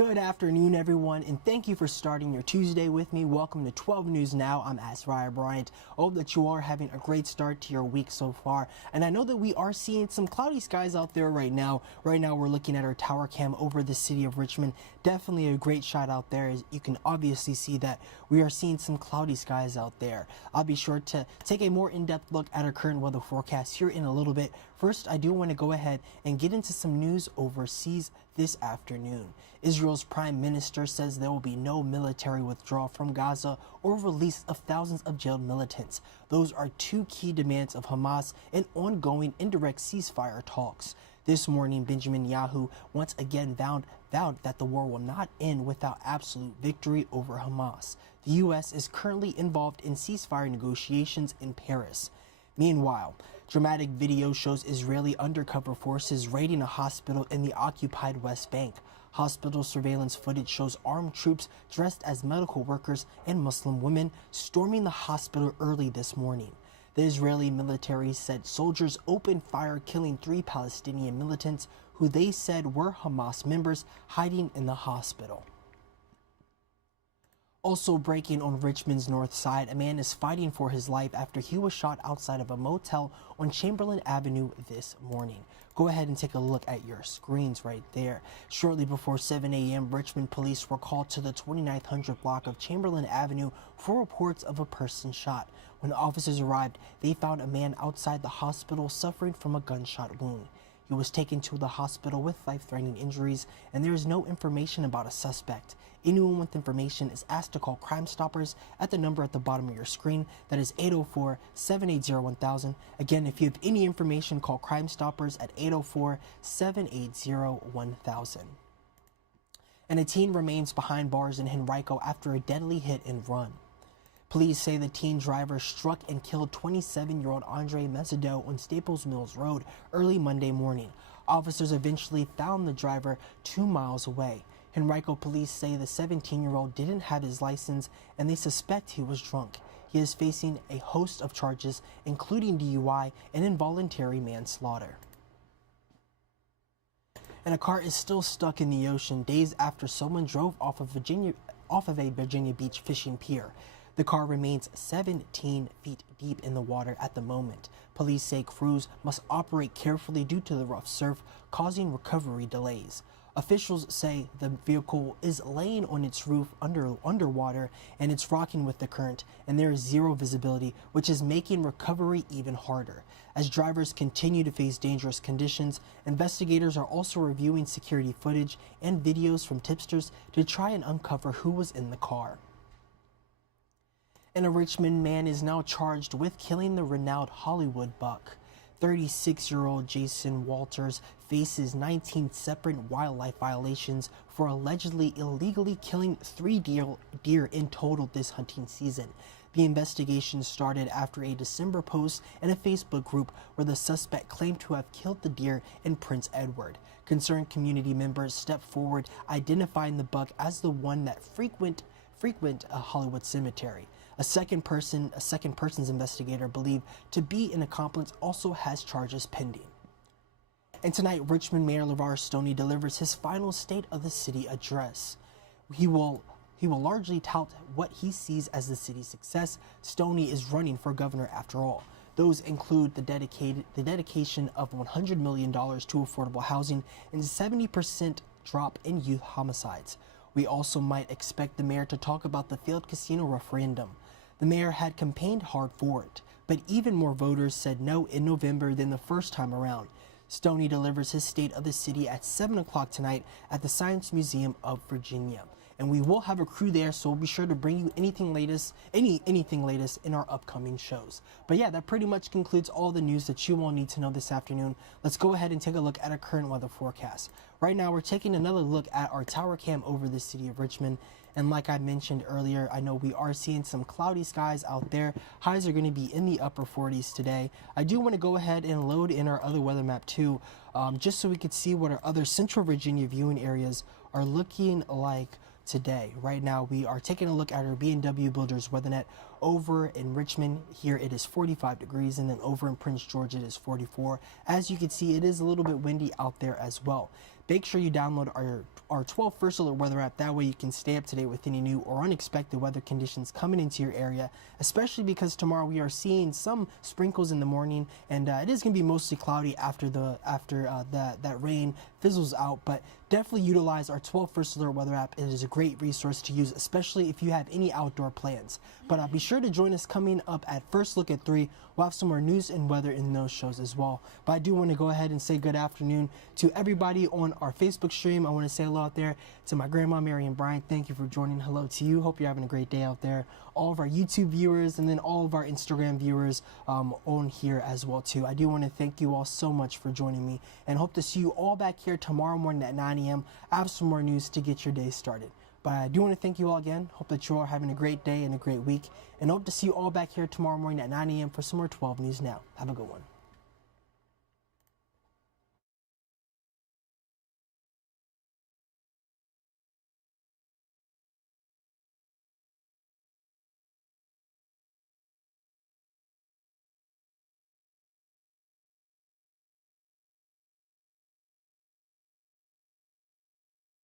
Good afternoon, everyone, and thank you for starting your Tuesday with me. Welcome to 12 News Now. I'm Asraya Bryant. I hope that you are having a great start to your week so far. And I know that we are seeing some cloudy skies out there right now. Right now, we're looking at our tower cam over the city of Richmond. Definitely a great shot out there. As you can obviously see that we are seeing some cloudy skies out there. I'll be sure to take a more in-depth look at our current weather forecast here in a little bit. First, I do want to go ahead and get into some news overseas this afternoon. Israel's prime minister says there will be no military withdrawal from Gaza or release of thousands of jailed militants. Those are two key demands of Hamas in ongoing indirect ceasefire talks. This morning, Benjamin Netanyahu once again vowed that the war will not end without absolute victory over Hamas. The U.S. is currently involved in ceasefire negotiations in Paris. Meanwhile, dramatic video shows Israeli undercover forces raiding a hospital in the occupied West Bank. Hospital surveillance footage shows armed troops dressed as medical workers and Muslim women storming the hospital early this morning. The Israeli military said soldiers opened fire, killing 3 Palestinian militants who they said were Hamas members hiding in the hospital. Also breaking on Richmond's north side, a man is fighting for his life after he was shot outside of a motel on Chamberlain Avenue this morning. Go ahead and take a look at your screens right there. Shortly before 7 a.m., Richmond police were called to the 2900 block of Chamberlain Avenue for reports of a person shot. When officers arrived, they found a man outside the hospital suffering from a gunshot wound. He was taken to the hospital with life-threatening injuries, and there is no information about a suspect. Anyone with information is asked to call Crime Stoppers at the number at the bottom of your screen. That is 804-780-1000. Again, if you have any information, call Crime Stoppers at 804-780-1000. And a teen remains behind bars in Henrico after a deadly hit and run. Police say the teen driver struck and killed 27-year-old Andre Mesedeau on Staples Mills Road early Monday morning. Officers eventually found the driver 2 miles away. Henrico police say the 17-year-old didn't have his license and they suspect he was drunk. He is facing a host of charges, including DUI and involuntary manslaughter. And a car is still stuck in the ocean days after someone drove off of a Virginia Beach fishing pier. The car remains 17 feet deep in the water at the moment. Police say crews must operate carefully due to the rough surf, causing recovery delays. Officials say the vehicle is laying on its roof underwater and it's rocking with the current, and there is zero visibility, which is making recovery even harder. As drivers continue to face dangerous conditions, investigators are also reviewing security footage and videos from tipsters to try and uncover who was in the car. And a Richmond man is now charged with killing the renowned Hollywood buck. 36-year-old Jason Walters faces 19 separate wildlife violations for allegedly illegally killing 3 deer in total this hunting season. The investigation started after a December post in a Facebook group where the suspect claimed to have killed the deer in Prince Edward. Concerned community members stepped forward, identifying the buck as the one that frequent a Hollywood cemetery. A second person's investigator believed to be an accomplice also has charges pending. And tonight, Richmond Mayor LeVar Stoney delivers his final State of the City address. He will largely tout what he sees as the city's success. Stoney is running for governor after all. Those include the dedication of $100 million to affordable housing and 70% drop in youth homicides. We also might expect the mayor to talk about the failed casino referendum. The mayor had campaigned hard for it, but even more voters said no in November than the first time around. Stoney delivers his State of the City at 7 o'clock tonight at the Science Museum of Virginia. And we will have a crew there, so we'll be sure to bring you anything latest in our upcoming shows. But yeah, that pretty much concludes all the news that you will need to know this afternoon. Let's go ahead and take a look at our current weather forecast. Right now, we're taking another look at our tower cam over the city of Richmond. And like I mentioned earlier, I know we are seeing some cloudy skies out there. Highs are going to be in the upper 40s today. I do want to go ahead and load in our other weather map too, just so we could see what our other Central Virginia viewing areas are looking like today. Right now, we are taking a look at our B&W Builders WeatherNet. Over in Richmond, here it is 45 degrees, and then over in Prince George, it is 44. As you can see, it is a little bit windy out there as well. make sure you download our 12 First Alert weather app. That way you can stay up to date with any new or unexpected weather conditions coming into your area, especially because tomorrow we are seeing some sprinkles in the morning, and it is going to be mostly cloudy after that rain fizzles out. But definitely utilize our 12 First Alert weather app. It is a great resource to use, especially if you have any outdoor plans. But be sure to join us coming up at First Look at 3. We'll have some more news and weather in those shows as well. But I do want to go ahead and say good afternoon to everybody on our Facebook stream. I want to say hello out there to my grandma, Mary and Brian. Thank you for joining. Hello to you. Hope you're having a great day out there. All of our YouTube viewers and then all of our Instagram viewers on here as well too. I do want to thank you all so much for joining me, and hope to see you all back here tomorrow morning at 9 a.m. I have some more news to get your day started. But I do want to thank you all again. Hope that you all are having a great day and a great week, and hope to see you all back here tomorrow morning at 9 a.m. for some more 12 News Now. Have a good one.